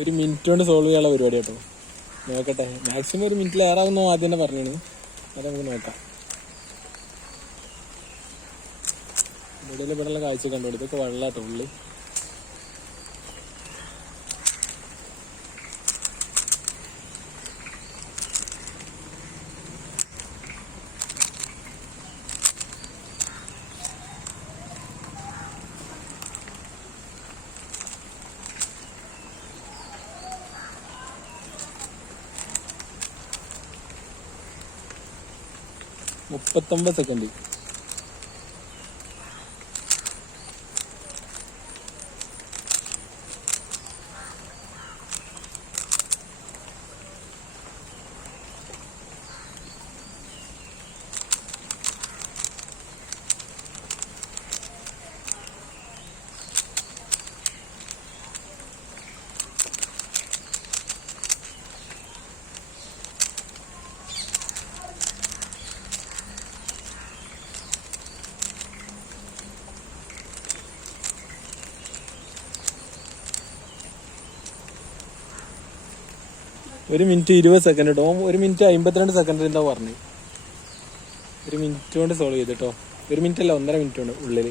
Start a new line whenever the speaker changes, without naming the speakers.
ഒരു മിനിറ്റ് കൊണ്ട് സോൾവ് ചെയ്യാനുള്ള പരിപാടി കേട്ടോ. നോക്കട്ടെ. മാക്സിമം ഒരു മിനിറ്റിൽ ഏറാവുന്നോ ആദ്യം തന്നെ പറഞ്ഞാണ് അത് നമുക്ക് നോക്കാം. ഇവിടെ ഇവിടെയുള്ള കാഴ്ച കണ്ടോ ഇതൊക്കെ ഉള്ളി. മുപ്പത്തൊമ്പത് സെക്കൻഡ് ഒരു മിനിറ്റ് ഇരുപത് സെക്കൻഡ് കേട്ടോ ഒരു മിനിറ്റ് അമ്പത്തിരണ്ട് സെക്കൻഡ് എന്താ പറഞ്ഞു? ഒരു മിനിറ്റ് കൊണ്ട് സോൾവ് ചെയ്തിട്ടോ ഒരു മിനിറ്റ് അല്ല ഒന്നര മിനിറ്റ് കൊണ്ട് ഉള്ളിൽ